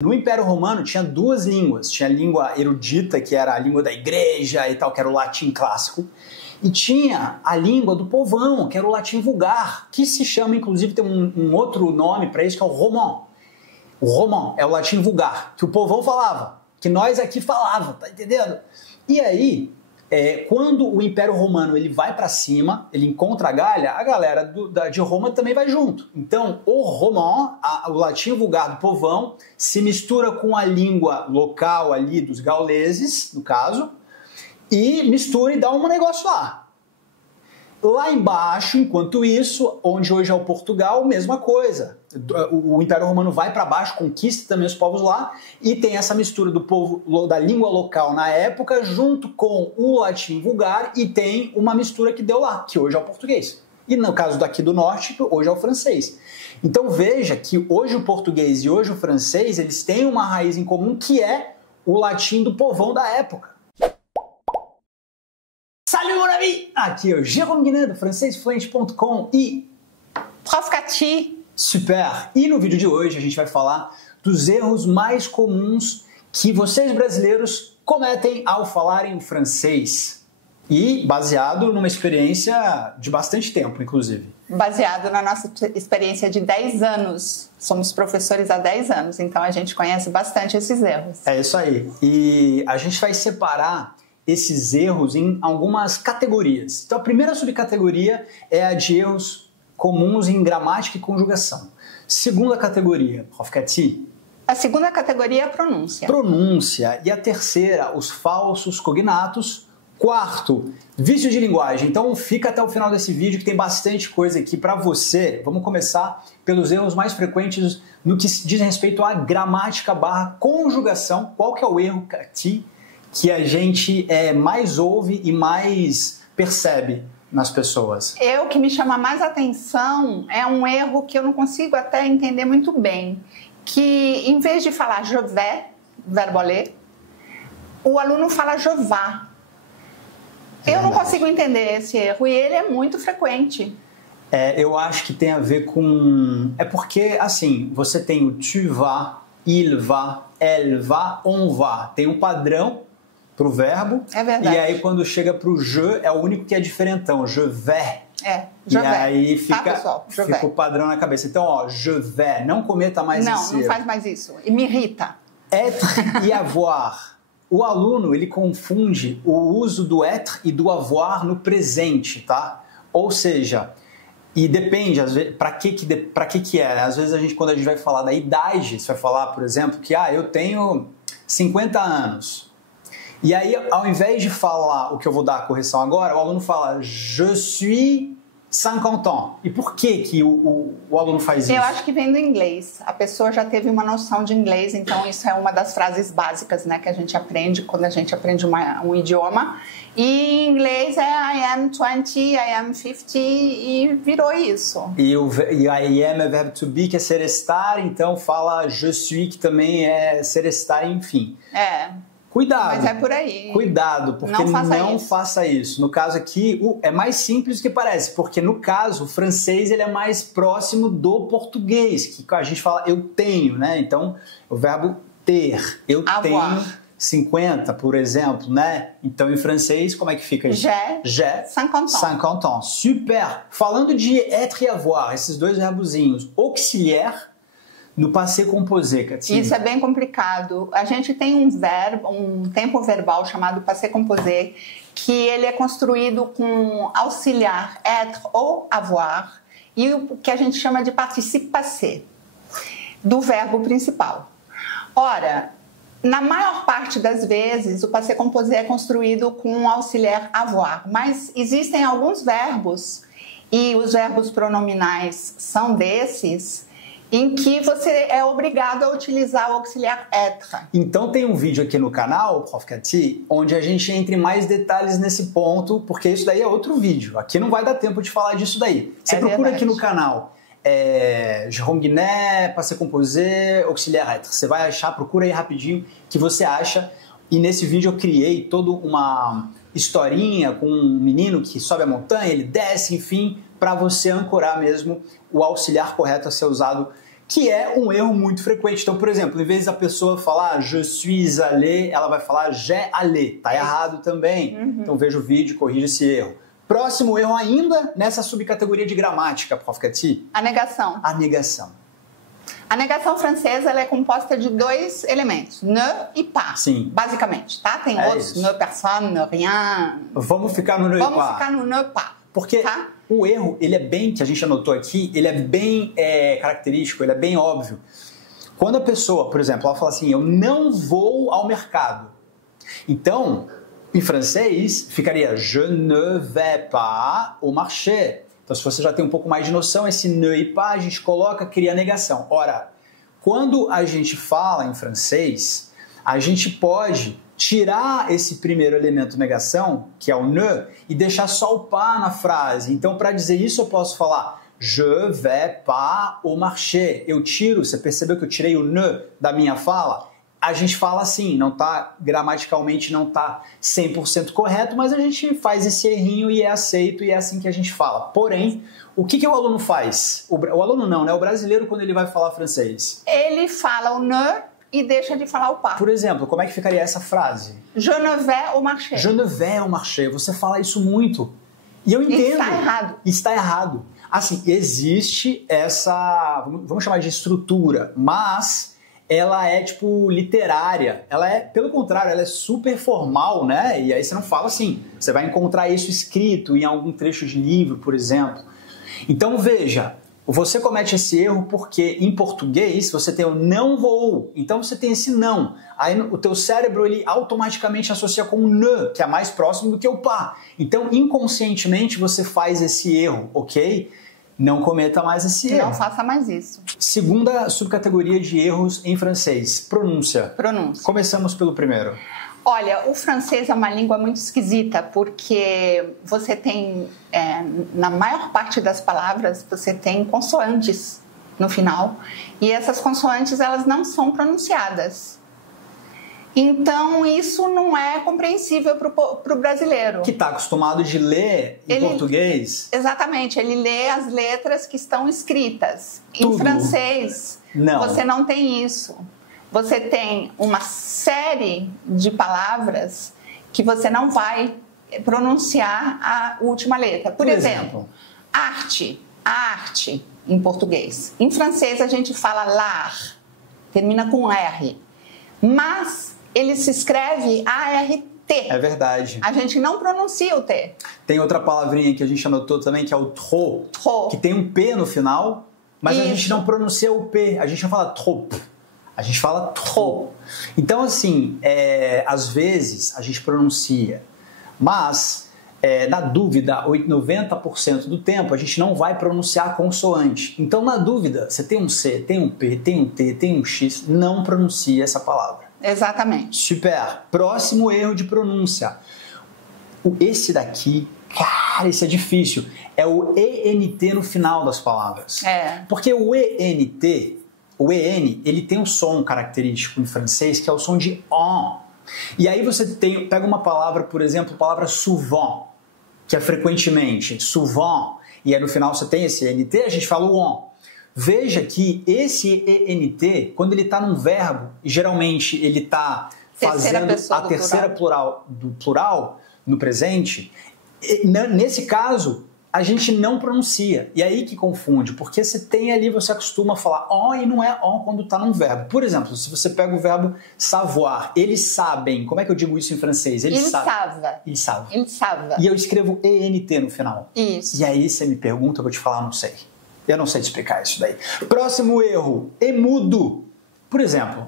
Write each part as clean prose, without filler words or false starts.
No Império Romano tinha duas línguas. Tinha a língua erudita, que era a língua da igreja e tal, que era o latim clássico. E tinha a língua do povão, que era o latim vulgar, que se chama, inclusive, tem um outro nome para isso, que é o romão. O romão é o latim vulgar, que o povão falava, que nós aqui falava, tá entendendo? E aí, quando o Império Romano ele vai para cima, ele encontra a Gália, a galera de Roma também vai junto. Então, o romão, o latim vulgar do povão, se mistura com a língua local ali dos gauleses, no caso, e mistura e dá um negócio lá. Lá embaixo, enquanto isso, onde hoje é o Portugal, mesma coisa. O Império Romano vai para baixo, conquista também os povos lá e tem essa mistura do povo da língua local na época junto com o latim vulgar e tem uma mistura que deu lá, que hoje é o português. E no caso daqui do norte, hoje é o francês. Então veja que hoje o português e hoje o francês, eles têm uma raiz em comum que é o latim do povão da época. Salut mon ami! Aqui é o Jérôme Guinet do francesfluente.com e Prof. Cathy. Super! E no vídeo de hoje a gente vai falar dos erros mais comuns que vocês brasileiros cometem ao falarem o francês. E baseado numa experiência de bastante tempo, inclusive. Baseado na nossa experiência de 10 anos. Somos professores há 10 anos, então a gente conhece bastante esses erros. É isso aí. E a gente vai separar esses erros em algumas categorias. Então a primeira subcategoria é a de erros comuns em gramática e conjugação. Segunda categoria, Prof. Cathy. A segunda categoria é a pronúncia. Pronúncia. E a terceira, os falsos cognatos. Quarto, vício de linguagem. Então fica até o final desse vídeo que tem bastante coisa aqui para você. Vamos começar pelos erros mais frequentes no que diz respeito à gramática / conjugação. Qual que é o erro, Cathy, que a gente mais ouve e mais percebe nas pessoas? O que me chama mais atenção é um erro que eu não consigo até entender muito bem, que em vez de falar je vais, verbo aller, o aluno fala je vas. Eu não consigo entender esse erro e ele é muito frequente. Eu acho que tem a ver com... É porque, assim, você tem o tu vas, il va, elle va, on va. Tem um padrão pro verbo. É verdade. E aí quando chega pro je, é o único que é diferentão, je vais. Je vais. Aí Tá, pessoal? fica o padrão na cabeça. Então, ó, je vais, não cometa mais isso. Não faz mais isso. E me irrita. Être e avoir. O aluno, ele confunde o uso do être e do avoir no presente, tá? Ou seja, e depende, às vezes, para que é? Às vezes quando a gente vai falar da idade, você vai falar, por exemplo, que eu tenho 50 anos. E aí, ao invés de falar o que eu vou dar a correção agora, o aluno fala je suis 50 ans. E por que o aluno faz isso? Eu acho que vem do inglês. A pessoa já teve uma noção de inglês, então isso é uma das frases básicas, né, que a gente aprende quando a gente aprende um idioma. E em inglês é I am 20, I am 50 e virou isso. E I am é verbo to be, que é ser estar, então fala je suis, que também é ser estar, enfim. Cuidado. Mas é por aí. Cuidado, porque não faça isso. No caso aqui, é mais simples do que parece, porque no caso, o francês ele é mais próximo do português, que a gente fala eu tenho, né? Então, o verbo ter. Eu tenho 50, por exemplo, né? Então, em francês, como é que fica isso? J'ai 50 ans. Super! Falando de être e avoir, esses dois verbozinhos, auxiliaire, no passé composé, Cathy. Isso é bem complicado. A gente tem um tempo verbal chamado passé composé, que ele é construído com auxiliar être ou avoir e o que a gente chama de participe passé do verbo principal. Ora, na maior parte das vezes o passé composé é construído com o auxiliar avoir, mas existem alguns verbos e os verbos pronominais são desses em que você é obrigado a utilizar o auxiliar être. Então tem um vídeo aqui no canal, Prof. Cathy, onde a gente entra em mais detalhes nesse ponto, porque isso daí é outro vídeo. Aqui não vai dar tempo de falar disso daí. Você procura aqui no canal Jérôme Guinet, passé composé, auxiliar être. Você vai achar, procura aí rapidinho que você acha. E nesse vídeo eu criei toda uma historinha com um menino que sobe a montanha, ele desce, enfim, para você ancorar mesmo o auxiliar correto a ser usado que é um erro muito frequente. Então, por exemplo, em vez da pessoa falar je suis allé, ela vai falar j'ai allé. Tá errado também. Então veja o vídeo e corrija esse erro. Próximo erro ainda nessa subcategoria de gramática, Prof. Cathy. A negação. A negação. A negação francesa ela é composta de 2 elementos, ne e pas, Sim. basicamente, tá? Tem outros, isso. ne personne, ne rien. Vamos ficar no ne Vamos pas. ficar no ne pas. Porque tá? o erro, ele é bem, que a gente anotou aqui, ele é bem característico, ele é bem óbvio. Quando a pessoa, por exemplo, ela fala assim, eu não vou ao mercado. Então, em francês, ficaria je ne vais pas au marché. Então, se você já tem um pouco mais de noção, esse ne e pas a gente coloca, cria a negação. Ora, quando a gente fala em francês, a gente pode tirar esse primeiro elemento negação, que é o ne, e deixar só o pas na frase. Então, para dizer isso, eu posso falar je vais pas au marché. Eu tiro, você percebeu que eu tirei o ne da minha fala? A gente fala assim, não tá, gramaticalmente não tá 100% correto, mas a gente faz esse errinho e é aceito e é assim que a gente fala. Porém, o que o aluno faz? O aluno não, né? O brasileiro, quando ele vai falar francês. Ele fala o ne e deixa de falar o pas. Por exemplo, como é que ficaria essa frase? Je ne vais au marché. Je ne vais au marché. Você fala isso muito. E eu entendo. E está errado. Está errado. Assim, existe essa, vamos chamar de estrutura, mas ela é, tipo, literária. Ela é, pelo contrário, ela é super formal, né? E aí você não fala assim. Você vai encontrar isso escrito em algum trecho de livro, por exemplo. Então, veja, você comete esse erro porque, em português, você tem o não vou. Então, você tem esse não. Aí, o teu cérebro, ele automaticamente associa com o ne, que é mais próximo do que o pas. Então, inconscientemente, você faz esse erro, ok? Não cometa mais esse erro. Não faça mais isso. Segunda subcategoria de erros em francês, pronúncia. Pronúncia. Começamos pelo primeiro. Olha, o francês é uma língua muito esquisita porque você tem, na maior parte das palavras, você tem consoantes no final e essas consoantes elas não são pronunciadas. Então, isso não é compreensível para o brasileiro. Que está acostumado de ler em português. Exatamente, ele lê as letras que estão escritas. Tudo. Em francês, não. Você não tem isso. Você tem uma série de palavras que você não vai pronunciar a última letra. Por exemplo, arte, arte em português. Em francês, a gente fala l'art, termina com R. Mas ele se escreve A-R-T. É verdade. A gente não pronuncia o T. Tem outra palavrinha que a gente anotou também, que é o trop. Trop. Que tem um P no final, mas Isso. a gente não pronuncia o P. A gente não fala trop. A gente fala trop. Então, assim, às vezes a gente pronuncia, mas, na dúvida, 90% do tempo a gente não vai pronunciar a consoante. Então, na dúvida, você tem um C, tem um P, tem um T, tem um X, não pronuncia essa palavra. Exatamente. Super. Próximo erro de pronúncia. Esse daqui, cara, esse é difícil. É o ENT no final das palavras. Porque o ENT... O EN, ele tem um som característico em francês, que é o som de on. E aí você pega uma palavra, por exemplo, a palavra souvent, que é frequentemente, souvent, e aí no final você tem esse ENT, a gente fala o on. Veja que esse ENT, quando ele está num verbo, geralmente ele está fazendo a terceira plural do plural no presente, nesse caso, a gente não pronuncia. E aí que confunde, porque você tem ali, você acostuma a falar on e não é on quando está num verbo. Por exemplo, se você pega o verbo savoir, eles sabem. Como é que eu digo isso em francês? Eles savent. Eles savent. Eles savent. E eu escrevo ENT no final. Isso. E aí você me pergunta, eu vou te falar, não sei. Eu não sei te explicar isso daí. Próximo erro, emudo. Por exemplo,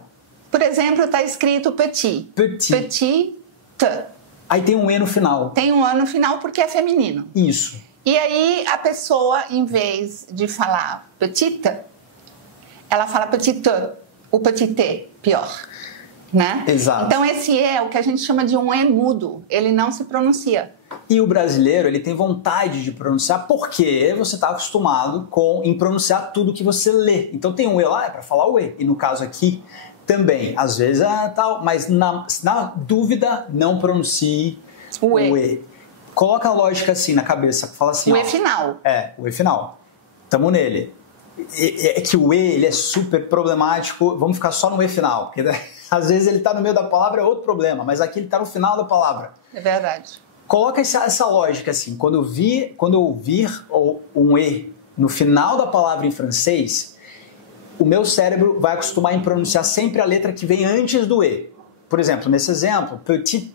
está escrito petit. Petit. Petit. Aí tem um E no final. Tem um E no final porque é feminino. Isso. E aí a pessoa, em vez de falar petite, ela fala petite, o petite, pior, né? Exato. Então esse E é o que a gente chama de um E mudo, ele não se pronuncia. E o brasileiro, ele tem vontade de pronunciar porque você está acostumado em pronunciar tudo que você lê. Então tem um E lá, é para falar o E. E no caso aqui, também. Às vezes tal, mas na dúvida, não pronuncie o E. Coloca a lógica assim na cabeça, fala assim... O E final. O E final. Tamo nele. é que o E ele é super problemático. Vamos ficar só no E final, porque às vezes ele está no meio da palavra, é outro problema, mas aqui ele está no final da palavra. É verdade. Coloca essa lógica assim, quando eu ouvir um E no final da palavra em francês, o meu cérebro vai acostumar em pronunciar sempre a letra que vem antes do E. Por exemplo, nesse exemplo, petit,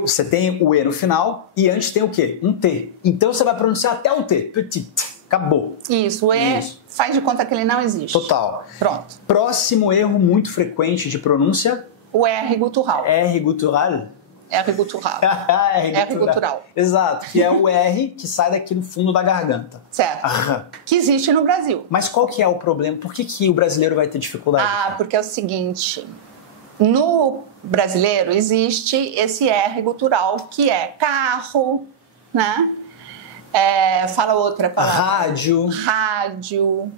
você tem o E no final e antes tem o quê? Um T. Então você vai pronunciar até o T, petit, acabou. Isso, o E faz de conta que ele não existe. Total. Pronto. Próximo erro muito frequente de pronúncia? O R gutural. R gutural? R gutural. R gutural. Exato, que é o R que sai daqui do fundo da garganta. Certo. Que existe no Brasil. Mas qual que é o problema? Por que o brasileiro vai ter dificuldade? Porque é o seguinte, no brasileiro existe esse R gutural que é carro, né? Fala outra palavra. Rádio.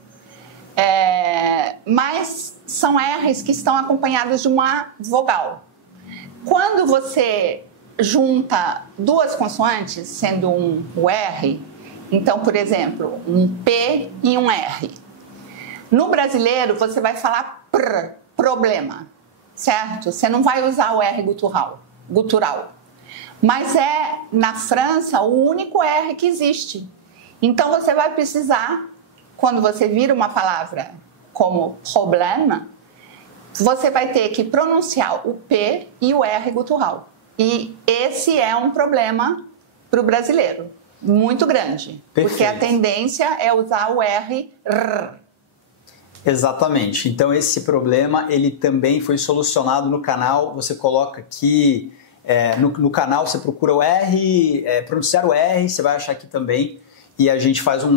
Mas são R's que estão acompanhados de uma vogal. Quando você junta duas consoantes, sendo o R, então, por exemplo, um P e um R. No brasileiro, você vai falar problema, certo? Você não vai usar o R gutural. Mas é, na França, o único R que existe. Então, você vai precisar, quando você vira uma palavra como problema, você vai ter que pronunciar o P e o R gutural. E esse é um problema para o brasileiro, muito grande. Perfeito. Porque a tendência é usar o R. Exatamente. Então esse problema ele também foi solucionado no canal. Você coloca aqui, no canal você procura o R, pronunciar o R, você vai achar aqui também. E a gente faz um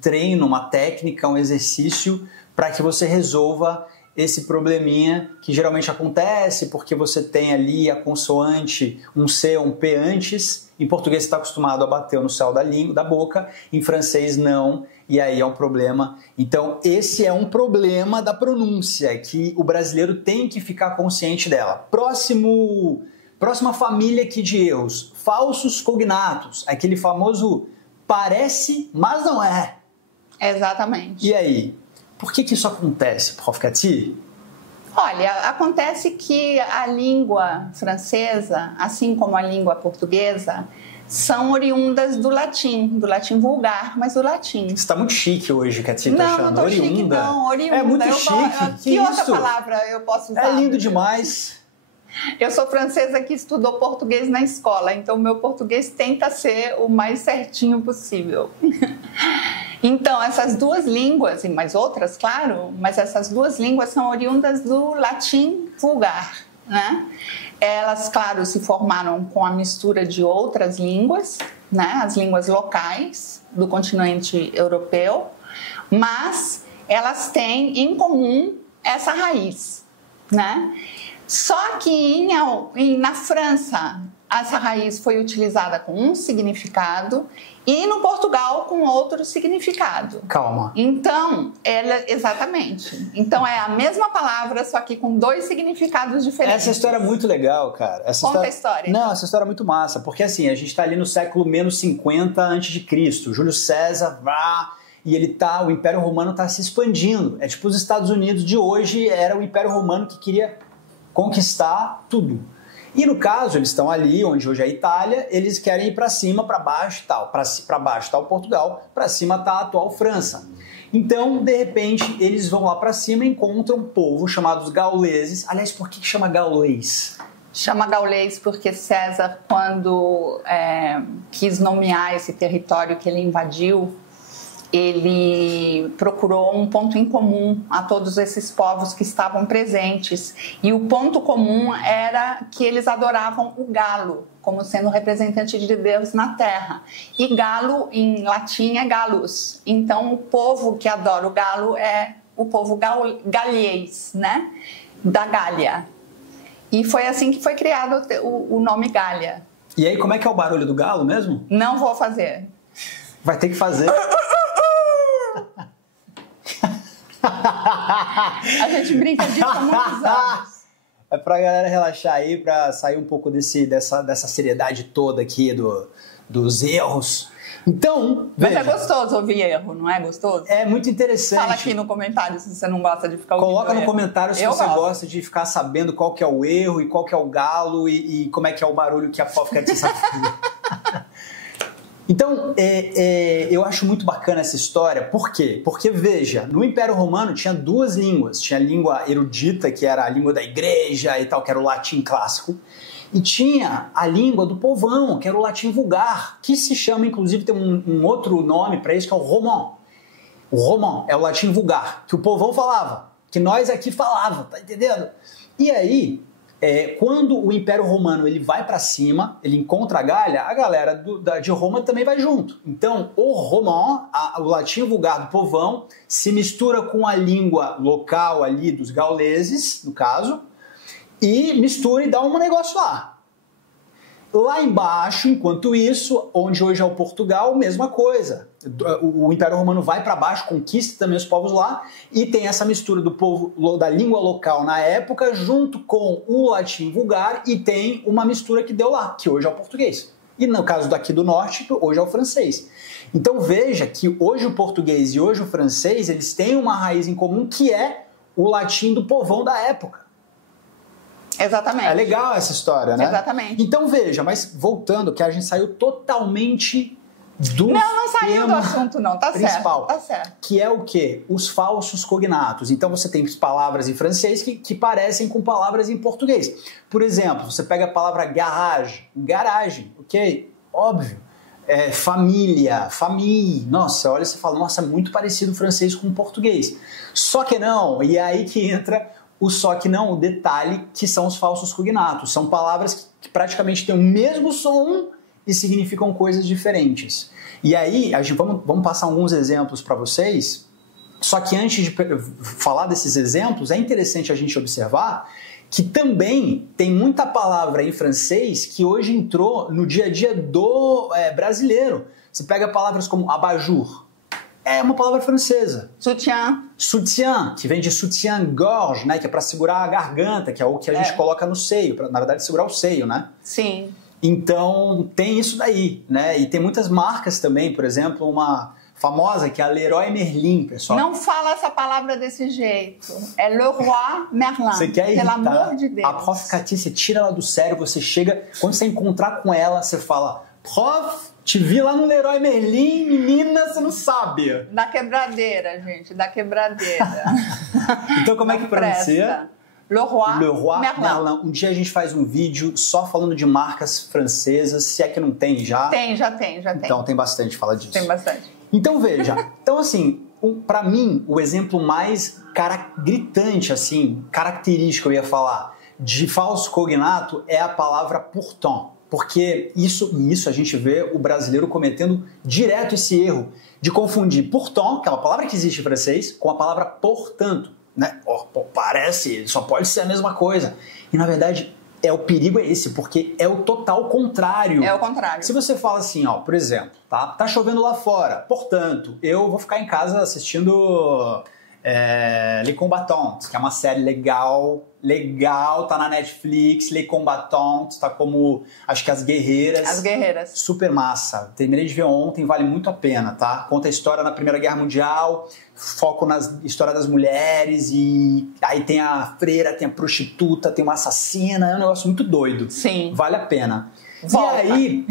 treino, uma técnica, um exercício para que você resolva esse probleminha que geralmente acontece porque você tem ali a consoante, um C ou um P antes. Em português você está acostumado a bater no céu da boca, em francês não, e aí é um problema. Então esse é um problema da pronúncia que o brasileiro tem que ficar consciente dela. Próxima família aqui de erros, falsos cognatos, aquele famoso parece, mas não é. Exatamente. E aí? Por que isso acontece, Prof. Cathy? Olha, acontece que a língua francesa, assim como a língua portuguesa, são oriundas do latim vulgar, mas do latim. Você está muito chique hoje, Cathy, tá achando? Não, chique, não, oriunda. É muito chique. Que outra palavra eu posso usar? É lindo demais. Eu sou francesa que estudou português na escola, então meu português tenta ser o mais certinho possível. Então, essas duas línguas, e mais outras, claro, mas essas duas línguas são oriundas do latim vulgar, né? Elas, claro, se formaram com a mistura de outras línguas, né? As línguas locais do continente europeu, mas elas têm em comum essa raiz, né? Só que na França, essa raiz foi utilizada com um significado e no Portugal com outro significado. Calma. Então, exatamente. Então, é a mesma palavra, só que com dois significados diferentes. Essa história é muito legal, cara. Conta a história. Não, essa história é muito massa, porque assim, a gente está ali no século menos 50 a.C., Júlio César, e o Império Romano está se expandindo. É tipo os Estados Unidos de hoje, era o Império Romano que queria conquistar tudo. E no caso, eles estão ali, onde hoje é a Itália, eles querem ir para cima, para baixo e tal. Para baixo está o Portugal, para cima está a atual França. Então, de repente, eles vão lá para cima e encontram um povo chamados gauleses. Aliás, por que chama gaulês? Chama gaulês porque César, quando quis nomear esse território que ele invadiu, ele procurou um ponto em comum a todos esses povos que estavam presentes. E o ponto comum era que eles adoravam o galo, como sendo representante de Deus na terra. E galo, em latim, é galus. Então, o povo que adora o galo é o povo galês, né? Da Gália. E foi assim que foi criado o nome Gália. E aí, como é que é o barulho do galo mesmo? Não vou fazer. Vai ter que fazer. A gente brinca disso há muitos anos. É pra galera relaxar aí, pra sair um pouco dessa seriedade toda aqui dos erros. Então, mas veja, é gostoso ouvir erro, não é gostoso? é muito interessante. Fala aqui no comentário se você não gosta de ficar ouvindo Coloca no erro. comentário se Eu você gosto. gosta de ficar sabendo qual que é o erro e qual que é o galo e como é que é o barulho que a Fofoquete sabe fazer. Então, eu acho muito bacana essa história. Por quê? Porque, veja, no Império Romano tinha duas línguas. Tinha a língua erudita, que era a língua da igreja e tal, que era o latim clássico. E tinha a língua do povão, que era o latim vulgar, que se chama, inclusive, tem um outro nome para isso, que é o roman. O roman é o latim vulgar, que o povão falava, que nós aqui falava, tá entendendo? E aí, quando o Império Romano ele vai para cima, ele encontra a Gália, a galera de Roma também vai junto. Então, o roman, o latim vulgar do povão, se mistura com a língua local ali dos gauleses, no caso, e mistura e dá um negócio lá. Lá embaixo, enquanto isso, onde hoje é o Portugal, mesma coisa. O Império Romano vai para baixo, conquista também os povos lá, e tem essa mistura do povo da língua local na época, junto com o latim vulgar, e tem uma mistura que deu lá, que hoje é o português. E no caso daqui do norte, hoje é o francês. Então veja que hoje o português e hoje o francês, eles têm uma raiz em comum, que é o latim do povão da época. Exatamente. É legal essa história, né? Exatamente. Então veja, mas voltando, que a gente saiu totalmente do Não saiu do tema assunto não, tá principal, certo, tá certo. que é o quê? Os falsos cognatos. Então você tem palavras em francês que parecem com palavras em português. Por exemplo, você pega a palavra garagem, ok? Óbvio. Família, famille. Nossa, olha, você fala, nossa, é muito parecido o francês com o português. Só que não, e é aí que entra o só que não, o detalhe, que são os falsos cognatos. São palavras que praticamente têm o mesmo som e significam coisas diferentes. E aí, vamos passar alguns exemplos para vocês, só que antes de falar desses exemplos, é interessante a gente observar que também tem muita palavra em francês que hoje entrou no dia a dia do brasileiro. Você pega palavras como abajur, é uma palavra francesa. Soutien, que vem de soutien-gorge, né, que é para segurar a garganta, que é o que a gente coloca no seio, na verdade segurar o seio, né? Sim. Então tem isso daí, né? E tem muitas marcas também, por exemplo, uma famosa que é a Leroy Merlin, pessoal. Não fala essa palavra desse jeito. É Leroy Merlin. Você quer irritar pelo amor de Deus. a Prof. Cati, você tira ela do sério, você chega, quando você encontrar com ela, você fala, Prof, te vi lá no Leroy Merlin, menina, você não sabe. Da quebradeira, gente, da quebradeira. Então como é que pronuncia? Leroy Merlin. Um dia a gente faz um vídeo só falando de marcas francesas, se é que não tem já. Já tem. Então tem bastante fala disso. Tem bastante. Então veja, assim, para mim, o exemplo mais gritante, assim, característico, eu ia falar, de falso cognato é a palavra pourtant. Porque isso a gente vê o brasileiro cometendo direto esse erro de confundir pourtant, que é uma palavra que existe em francês, com a palavra portanto. Né? Parece, só pode ser a mesma coisa. E na verdade, o perigo é esse, porque é o total contrário. É o contrário. Se você fala assim, ó, por exemplo, tá chovendo lá fora, portanto, eu vou ficar em casa assistindo Les Combattants, que é uma série legal, tá na Netflix. Les Combattants, tá como, acho que As Guerreiras. As Guerreiras. Super massa. Terminei de ver ontem, vale muito a pena, tá? Conta a história da Primeira Guerra Mundial, foco na história das mulheres, e aí tem a freira, tem a prostituta, tem uma assassina, é um negócio muito doido. Sim. Vale a pena. Volta. E aí,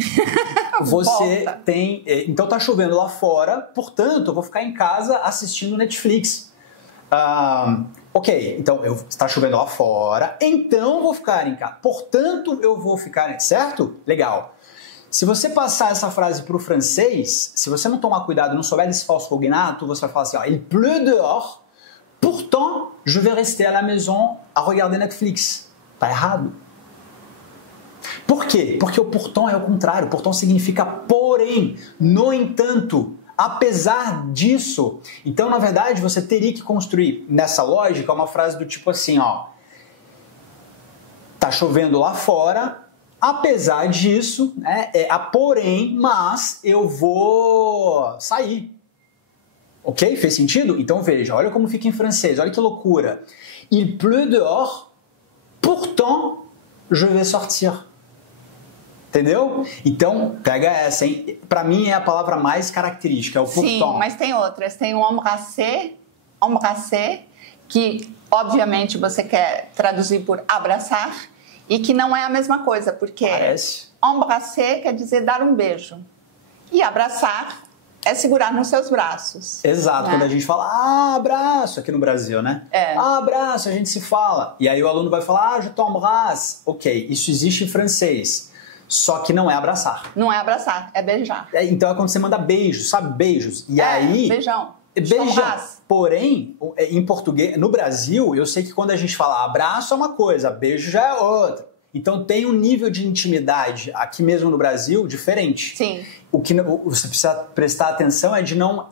você tem... Então tá chovendo lá fora, portanto, eu vou ficar em casa assistindo Netflix. Ok, então está chovendo lá fora, então eu vou ficar em casa. Portanto, eu vou ficar... Certo? Legal. Se você passar essa frase para o francês, se você não tomar cuidado, não souber desse falso cognato, você vai falar assim, ó, il pleut dehors, pourtant, je vais rester à la maison à regarder Netflix. Tá errado. Por quê? Porque o pourtant é o contrário. Pourtant significa porém, no entanto, apesar disso. Então, na verdade, você teria que construir nessa lógica uma frase do tipo assim, ó, tá chovendo lá fora, apesar disso, né, porém, mas eu vou sair. Ok? Fez sentido? Então veja, olha como fica em francês, olha que loucura. Il pleut dehors, pourtant je vais sortir. Entendeu? Então, pega essa, hein? Pra mim é a palavra mais característica, é o pourtant. Sim, mas tem outras. Tem o embrasser, que obviamente você quer traduzir por abraçar, e que não é a mesma coisa, porque embrasser quer dizer dar um beijo. E abraçar é segurar nos seus braços. Exato, né? Quando a gente fala, abraço, aqui no Brasil, né? Abraço, a gente se fala. E aí o aluno vai falar, je t'embrasse. Ok, isso existe em francês. Só que não é abraçar. Não é abraçar, é beijar. Então é quando você manda beijos, sabe? Beijos. E aí... beijão. Beijão. Porém, em português, no Brasil, eu sei que quando a gente fala abraço é uma coisa, beijo já é outra. Então tem um nível de intimidade aqui mesmo no Brasil diferente. Sim. O que você precisa prestar atenção é de não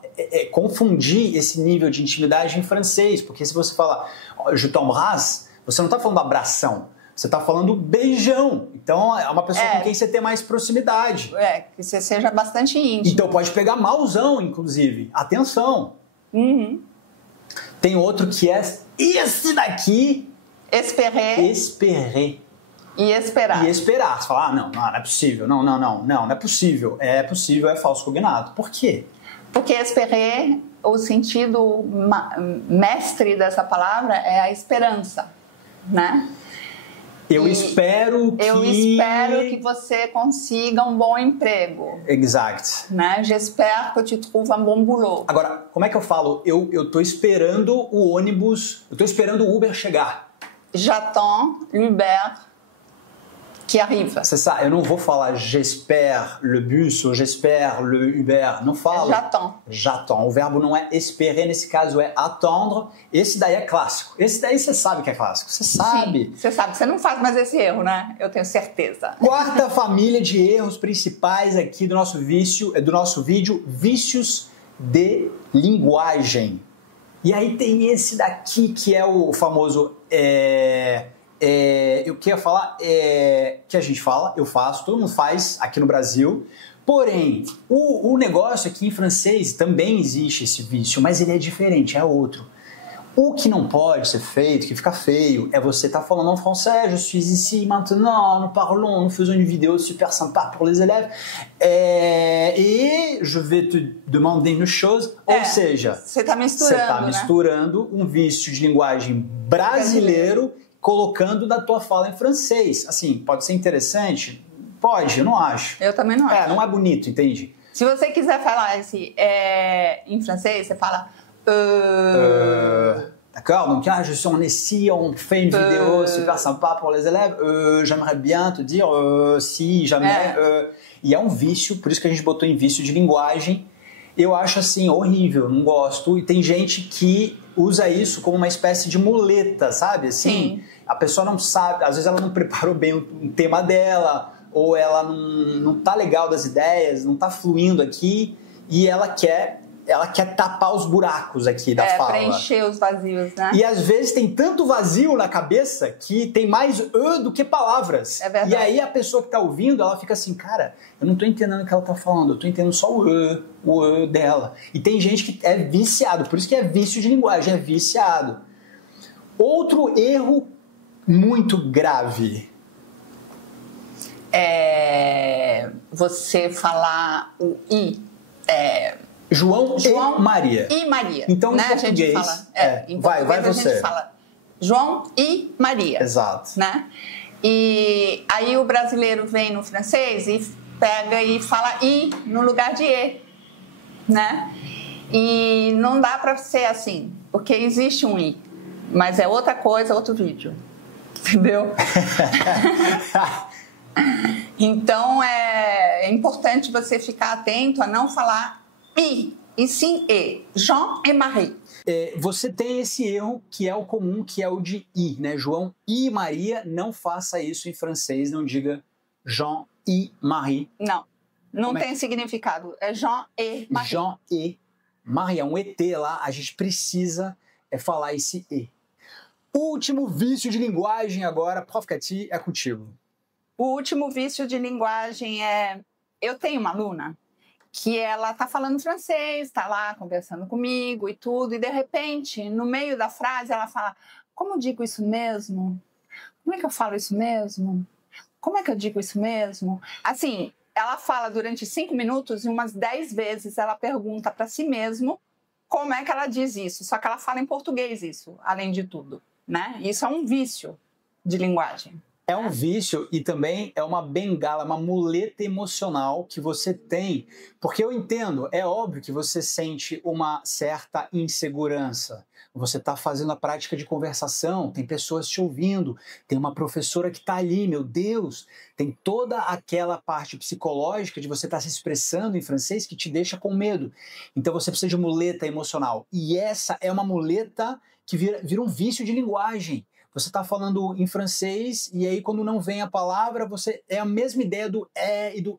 confundir esse nível de intimidade em francês, porque se você fala je t'embrasse, você não está falando abração, você está falando beijão. Então é uma pessoa com quem você tem mais proximidade. Que você seja bastante íntimo. Então pode pegar malzão, inclusive. Atenção. Uhum. Tem outro que é esse daqui. Esperer. E esperar. E esperar. Você fala, não é possível. Não é possível. É possível, é falso cognato. Por quê? Porque esperer, o sentido mestre dessa palavra é a esperança, né? Eu espero que você consiga um bom emprego. Exact. Né? J'espère que tu trouves un bon boulot. Agora, como é que eu falo? Eu tô esperando o ônibus, eu tô esperando o Uber chegar. J'attends l'Uber qui arrive. C'est ça, eu não vou falar j'espère le bus ou j'espère le Uber, não falo. J'attends. O verbo não é esperer, nesse caso é attendre. Esse daí é clássico. Esse daí você sabe que é clássico, você sabe. Sim, você sabe, você não faz mais esse erro, né? Eu tenho certeza. Quarta família de erros principais aqui do nosso vídeo, vícios de linguagem. E aí tem esse daqui que é o famoso... eu queria falar que a gente fala, eu faço, todo mundo faz aqui no Brasil. Porém, o negócio aqui em francês também existe esse vício, mas ele é diferente, é outro. O que não pode ser feito, que fica feio, é você estar falando en français, je suis ici maintenant, nous parlons, nous faisons une vidéo super sympa pour les élèves, et je vais te demander une chose, ou seja, você está misturando um vício de linguagem brasileiro colocando da tua fala em francês. Assim, pode ser interessante? Pode, eu não acho. Eu também não acho. Não é bonito, entende? Se você quiser falar em francês, você fala... D'accord, donc je suis ici, on fait une vidéo super sympa pour les élèves, j'aimerais bien te dire si jamais... E é um vício, por isso que a gente botou em vício de linguagem. Eu acho assim, horrível, não gosto. E tem gente que usa isso como uma espécie de muleta, sabe? Assim, sim. A pessoa não sabe, às vezes ela não preparou bem o tema dela, ou ela não tá legal das ideias, não tá fluindo aqui, e ela quer tapar os buracos aqui da fala. Preencher os vazios, né? E às vezes tem tanto vazio na cabeça que tem mais do que palavras. É verdade. E aí a pessoa que tá ouvindo, ela fica assim, cara, eu não tô entendendo o que ela tá falando, eu tô entendendo só o dela. E tem gente que é viciado, por isso que é vício de linguagem, é viciado. Outro erro muito grave. Você falar o i. João e Maria. E Maria. Então, né? em português... A gente fala, vai você. A gente fala João e Maria. Exato. Né? E aí o brasileiro vem no francês e pega e fala i no lugar de e. Né? E não dá para ser assim, porque existe um i, mas é outra coisa, outro vídeo. Entendeu? Então é importante você ficar atento a não falar i, e sim e. Jean e Marie. Você tem esse erro que é o comum, que é o de i, né? João e Maria, não faça isso em francês, não diga Jean e Marie. Não tem significado, é Jean e Marie. Jean e Marie, é um ET lá, a gente precisa falar esse e. Último vício de linguagem agora, Prof. Cathy, é contigo. O último vício de linguagem é... Eu tenho uma aluna que ela tá falando francês, tá lá conversando comigo e tudo, e de repente, no meio da frase, ela fala, como eu digo isso mesmo? Como é que eu falo isso mesmo? Como é que eu digo isso mesmo? Assim, ela fala durante 5 minutos e umas 10 vezes ela pergunta para si mesmo como é que ela diz isso. Só que ela fala em português isso, além de tudo, né? Isso é um vício de linguagem. É um vício e também é uma bengala, uma muleta emocional que você tem. Porque eu entendo, é óbvio que você sente uma certa insegurança. Você está fazendo a prática de conversação, tem pessoas te ouvindo, tem uma professora que está ali, meu Deus, tem toda aquela parte psicológica de você estar se expressando em francês que te deixa com medo. Então você precisa de muleta emocional. E essa é uma muleta que vira um vício de linguagem. Você está falando em francês e aí quando não vem a palavra, você é a mesma ideia do é e do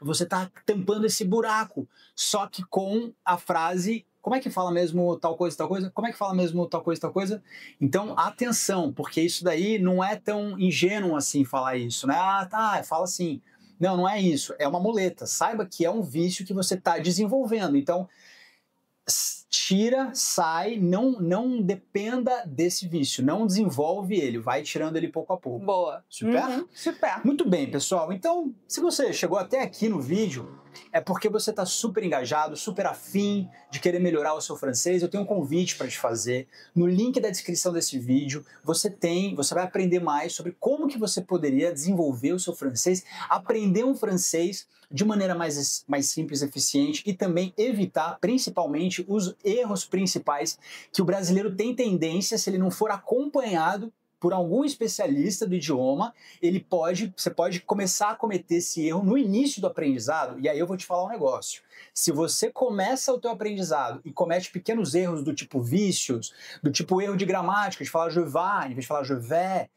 você está tampando esse buraco, só que com a frase, como é que fala mesmo tal coisa, tal coisa? Como é que fala mesmo tal coisa, tal coisa? Então, atenção, porque isso daí não é tão ingênuo assim falar isso, né? Ah, tá, fala assim. Não, não é isso, é uma muleta. Saiba que é um vício que você está desenvolvendo. Então, tira, sai, não dependa desse vício, não desenvolve ele, vai tirando ele pouco a pouco. Boa. Super? Super. Muito bem, pessoal. Então, se você chegou até aqui no vídeo, é porque você está super engajado, super afim de querer melhorar o seu francês. Eu tenho um convite para te fazer. No link da descrição desse vídeo, você vai aprender mais sobre como que você poderia desenvolver o seu francês, aprender um francês de maneira mais simples, eficiente e também evitar, principalmente, os erros principais que o brasileiro tem tendência, se ele não for acompanhado por algum especialista do idioma, você pode começar a cometer esse erro no início do aprendizado. E aí eu vou te falar um negócio. Se você começa o teu aprendizado e comete pequenos erros do tipo vícios, do tipo erro de gramática, de falar je vais em vez de falar je vais,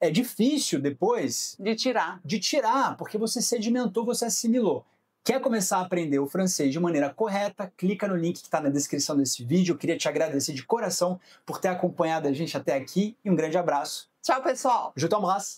é difícil depois de tirar, porque você sedimentou, você assimilou. Quer começar a aprender o francês de maneira correta? Clica no link que está na descrição desse vídeo. Eu queria te agradecer de coração por ter acompanhado a gente até aqui e um grande abraço. Tchau, pessoal. Je t'embrasse.